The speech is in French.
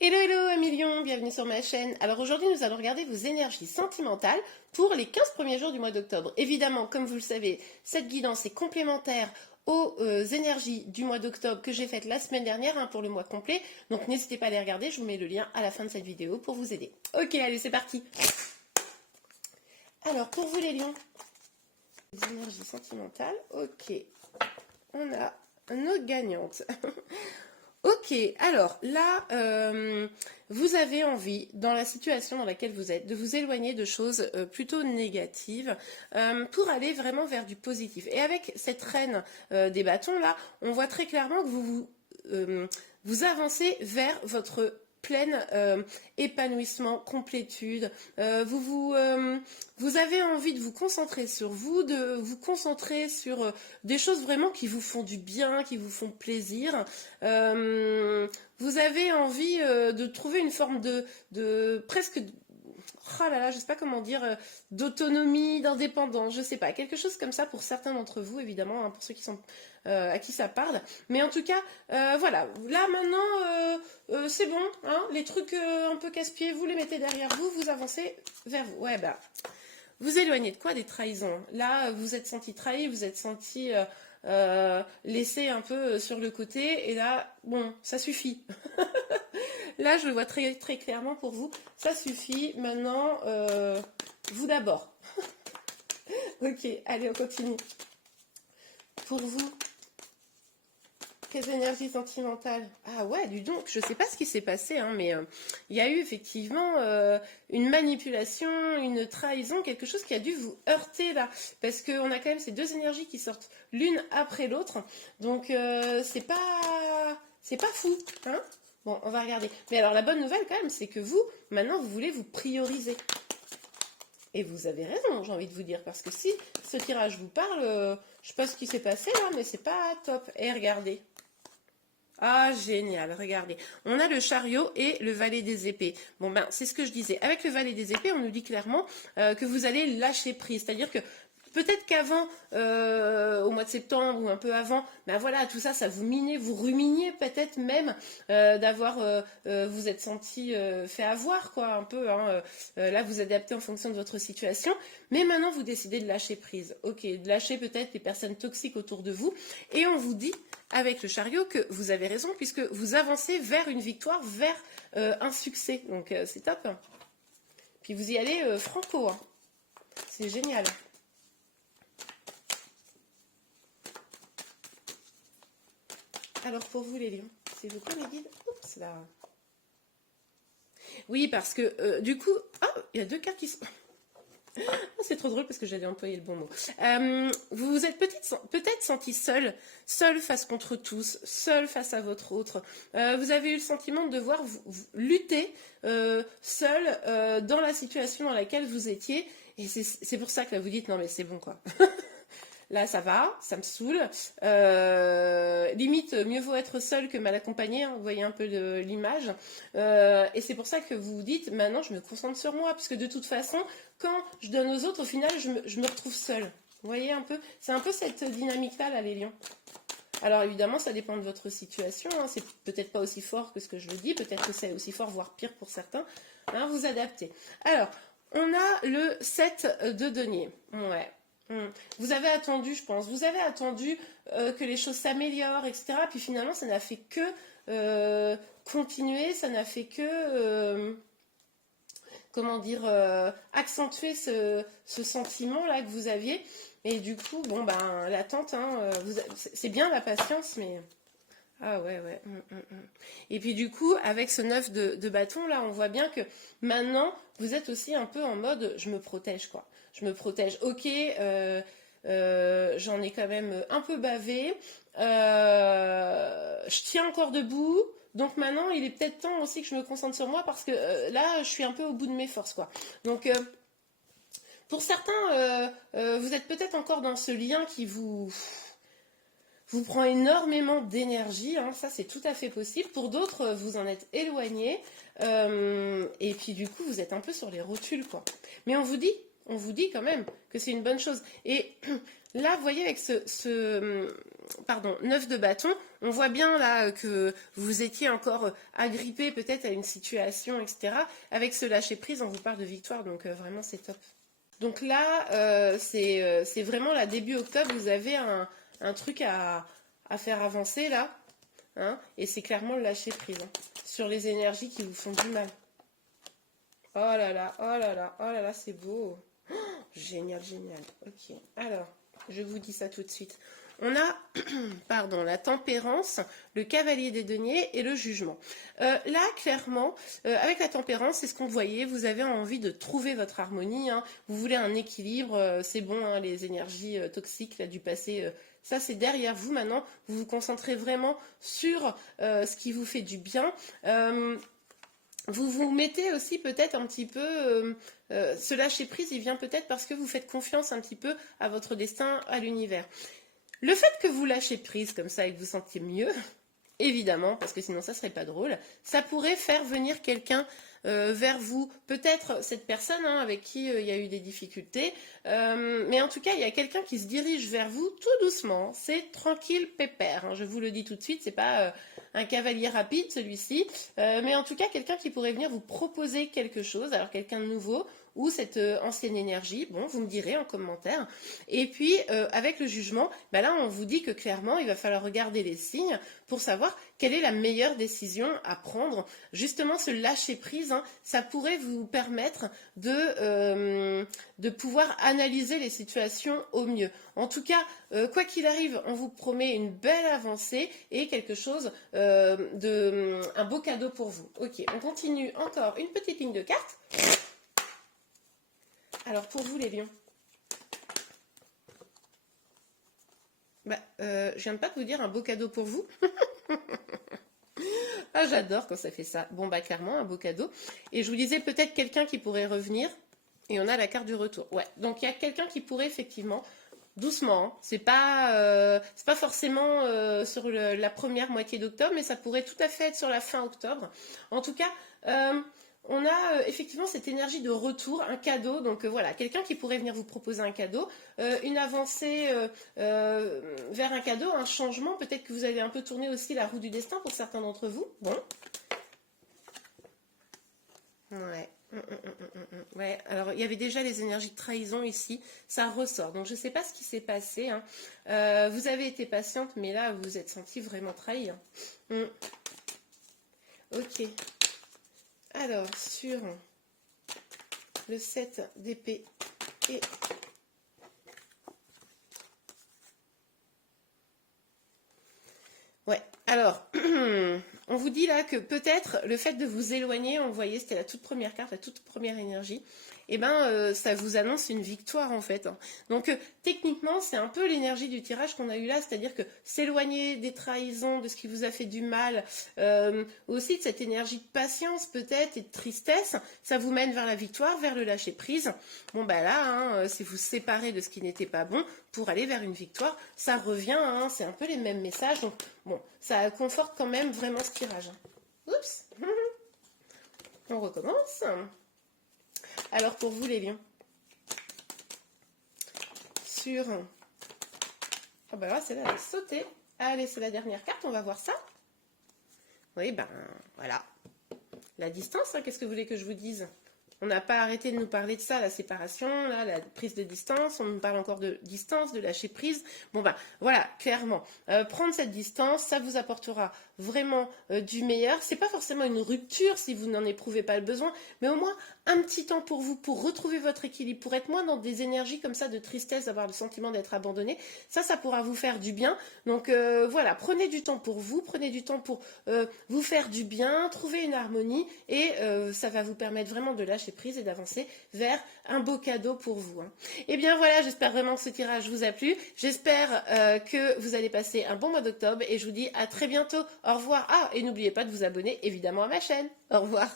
Hello hello Amilion, bienvenue sur ma chaîne. Alors aujourd'hui nous allons regarder vos énergies sentimentales pour les 15 premiers jours du mois d'octobre. Évidemment, comme vous le savez, cette guidance est complémentaire aux énergies du mois d'octobre que j'ai faites la semaine dernière pour le mois complet. Donc n'hésitez pas à les regarder, je vous mets le lien à la fin de cette vidéo pour vous aider. Ok, allez c'est parti. Alors pour vous les lions, les énergies sentimentales, ok, on a notre gagnante. Ok, alors là, vous avez envie, dans la situation dans laquelle vous êtes, de vous éloigner de choses plutôt négatives pour aller vraiment vers du positif. Et avec cette reine des bâtons là, on voit très clairement que vous avancez vers votre plein épanouissement, complétude. Vous avez envie de vous concentrer sur vous, de vous concentrer sur des choses vraiment qui vous font du bien, qui vous font plaisir. Vous avez envie de trouver une forme de presque... Oh là là, je sais pas comment dire, d'autonomie, d'indépendance, je sais pas, quelque chose comme ça pour certains d'entre vous, évidemment, pour ceux qui sont à qui ça parle. Mais en tout cas, voilà, là maintenant, c'est bon, hein, les trucs un peu casse-pieds, vous les mettez derrière vous, vous avancez vers vous. Ouais, bah, vous éloignez de quoi? Des trahisons. Là, vous êtes senti trahi, vous êtes senti laissé un peu sur le côté, et là, bon, ça suffit. Là, je le vois très, très clairement pour vous. Ça suffit. Maintenant, vous d'abord. Ok, allez, on continue. Pour vous, quelles énergies sentimentales? Ah ouais, du donc, je sais pas ce qui s'est passé, hein, mais il y a eu effectivement une manipulation, une trahison, quelque chose qui a dû vous heurter là. Parce qu'on a quand même ces deux énergies qui sortent l'une après l'autre. Donc, c'est pas fou, hein? Bon, on va regarder. Mais alors, la bonne nouvelle quand même, c'est que vous, maintenant, vous voulez vous prioriser. Et vous avez raison, j'ai envie de vous dire, parce que si ce tirage vous parle, je sais pas ce qui s'est passé là, mais c'est pas top. Et regardez. Ah, génial, regardez. On a le chariot et le valet des épées. Bon, ben, c'est ce que je disais. Avec le valet des épées, on nous dit clairement que vous allez lâcher prise. C'est-à-dire que peut-être qu'avant, au mois de septembre ou un peu avant, ben voilà, tout ça, ça vous minait, vous ruminiez peut-être même d'avoir, vous êtes senti fait avoir, quoi, un peu. Hein, là, vous adaptez en fonction de votre situation. Mais maintenant, vous décidez de lâcher prise. Ok, de lâcher peut-être les personnes toxiques autour de vous. Et on vous dit avec le chariot que vous avez raison puisque vous avancez vers une victoire, vers un succès. Donc c'est top. Hein. Puis vous y allez franco. Hein. C'est génial. Alors pour vous les lions, c'est vous quoi mes guides? Oups là. Oui parce que du coup, oh, il y a deux cartes qui sont... C'est trop drôle parce que j'allais employer le bon mot. Vous vous êtes peut-être senti seul face contre tous, seul face à votre autre. Vous avez eu le sentiment de devoir vous lutter seul dans la situation dans laquelle vous étiez. Et c'est pour ça que là vous dites non mais c'est bon quoi. Là, ça va, ça me saoule. Limite, mieux vaut être seul que mal accompagné. Hein, vous voyez un peu l'image. Et c'est pour ça que vous vous dites, maintenant, je me concentre sur moi. Parce que de toute façon, quand je donne aux autres, au final, je me retrouve seule. Vous voyez un peu? C'est un peu cette dynamique-là, là, les lions. Alors, évidemment, ça dépend de votre situation. Hein, c'est peut-être pas aussi fort que ce que je vous dis. Peut-être que c'est aussi fort, voire pire pour certains. Hein, vous adaptez. Alors, on a le 7 de denier. Ouais. Vous avez attendu, je pense, vous avez attendu que les choses s'améliorent, etc. Puis finalement, ça n'a fait que continuer, ça n'a fait que, comment dire, accentuer ce sentiment-là que vous aviez. Et du coup, bon, ben, l'attente, hein, c'est bien la patience, mais... Ah ouais, ouais. Et puis du coup, avec ce 9 de bâton, là, on voit bien que maintenant, vous êtes aussi un peu en mode, je me protège, quoi. Je me protège. Ok, j'en ai quand même un peu bavé. Je tiens encore debout. Donc maintenant, il est peut-être temps aussi que je me concentre sur moi parce que là, je suis un peu au bout de mes forces, quoi. Donc, pour certains, vous êtes peut-être encore dans ce lien qui vous prend énormément d'énergie, hein, ça c'est tout à fait possible. Pour d'autres, vous en êtes éloigné, et puis du coup, vous êtes un peu sur les rotules, quoi. Mais on vous dit quand même que c'est une bonne chose. Et là, vous voyez, avec pardon, 9 de bâton. On voit bien là que vous étiez encore agrippé peut-être à une situation, etc. Avec ce lâcher prise, on vous parle de victoire, donc vraiment c'est top. Donc là, c'est vraiment là, début octobre, vous avez un truc à faire avancer là, hein, et c'est clairement le lâcher prise hein, sur les énergies qui vous font du mal. Oh là là, oh là là, oh là là, c'est beau. Oh, génial, génial. Ok, alors, je vous dis ça tout de suite. On a, pardon, la tempérance, le cavalier des deniers et le jugement. Là, clairement, avec la tempérance, c'est ce qu'on voyait, vous avez envie de trouver votre harmonie, hein, vous voulez un équilibre, c'est bon, hein, les énergies toxiques là, du passé, ça c'est derrière vous maintenant, vous vous concentrez vraiment sur ce qui vous fait du bien. Vous vous mettez aussi peut-être un petit peu, ce lâcher prise, il vient peut-être parce que vous faites confiance un petit peu à votre destin, à l'univers. Le fait que vous lâchez prise comme ça et que vous sentiez mieux, évidemment, parce que sinon ça serait pas drôle, ça pourrait faire venir quelqu'un vers vous, peut-être cette personne hein, avec qui il y a eu des difficultés, mais en tout cas il y a quelqu'un qui se dirige vers vous tout doucement, c'est tranquille pépère, hein, je vous le dis tout de suite, c'est pas un cavalier rapide celui-ci, mais en tout cas quelqu'un qui pourrait venir vous proposer quelque chose, alors quelqu'un de nouveau, ou cette ancienne énergie, bon, vous me direz en commentaire. Et puis, avec le jugement, bah là, on vous dit que clairement, il va falloir regarder les signes pour savoir quelle est la meilleure décision à prendre. Justement, ce lâcher-prise, hein, ça pourrait vous permettre de pouvoir analyser les situations au mieux. En tout cas, quoi qu'il arrive, on vous promet une belle avancée et quelque chose, un beau cadeau pour vous. Ok, on continue encore une petite ligne de cartes. Alors pour vous les lions, je viens de pas de vous dire un beau cadeau pour vous. Ah j'adore quand ça fait ça. Bon bah clairement un beau cadeau. Et je vous disais peut-être quelqu'un qui pourrait revenir. Et on a la carte du retour. Ouais, donc il y a quelqu'un qui pourrait effectivement, doucement, hein, c'est pas forcément sur la première moitié d'octobre, mais ça pourrait tout à fait être sur la fin octobre. En tout cas, on a effectivement cette énergie de retour, un cadeau, donc voilà, quelqu'un qui pourrait venir vous proposer un cadeau, une avancée vers un cadeau, un changement, peut-être que vous allez un peu tourner aussi la roue du destin pour certains d'entre vous. Bon. Ouais. Ouais, alors il y avait déjà les énergies de trahison ici, ça ressort, donc je ne sais pas ce qui s'est passé, hein. Vous avez été patiente, mais là vous vous êtes senti vraiment trahi, hein. Ok. Alors, sur le 7 d'épée et ouais, alors, on vous dit là que peut-être le fait de vous éloigner, on voyait, c'était la toute première carte, la toute première énergie, et ça vous annonce une victoire en fait. Donc techniquement, c'est un peu l'énergie du tirage qu'on a eu là, c'est-à-dire que s'éloigner des trahisons, de ce qui vous a fait du mal, aussi de cette énergie de patience peut-être et de tristesse, ça vous mène vers la victoire, vers le lâcher prise. Bon bah là, hein, c'est vous séparer de ce qui n'était pas bon pour aller vers une victoire, ça revient, hein, c'est un peu les mêmes messages, donc bon, ça conforte quand même vraiment ce tirage. Oups. On recommence. Alors pour vous les lions, sur... Ah bah là, celle-là, elle a sauté. Allez, c'est la dernière carte, on va voir ça. Oui, ben voilà. La distance, hein, qu'est-ce que vous voulez que je vous dise? On n'a pas arrêté de nous parler de ça, la séparation, là, la prise de distance, on nous parle encore de distance, de lâcher prise. Bon ben voilà, clairement, prendre cette distance, ça vous apportera vraiment du meilleur. C'est pas forcément une rupture si vous n'en éprouvez pas le besoin, mais au moins un petit temps pour vous, pour retrouver votre équilibre, pour être moins dans des énergies comme ça de tristesse, d'avoir le sentiment d'être abandonné. Ça pourra vous faire du bien. Donc voilà, prenez du temps pour vous, prenez du temps pour vous faire du bien, trouver une harmonie et ça va vous permettre vraiment de lâcher prise et d'avancer vers un beau cadeau pour vous, hein. Et bien voilà, j'espère vraiment que ce tirage vous a plu. J'espère que vous allez passer un bon mois d'octobre et je vous dis à très bientôt. Au revoir. Ah, et n'oubliez pas de vous abonner évidemment à ma chaîne. Au revoir.